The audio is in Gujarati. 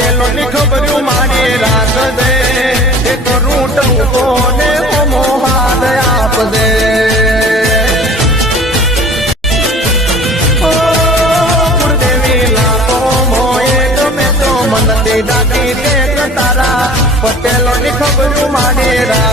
પટેલો ની ખબર્યું મારી રાખ દે એ કરું ટંકો ને ઓમો હાથ આપ દે કુળદેવી લાખો મોએ ગમે તો મનથી ડાકી તે તારા પટેલો ની ખબર્યું મારી રાખ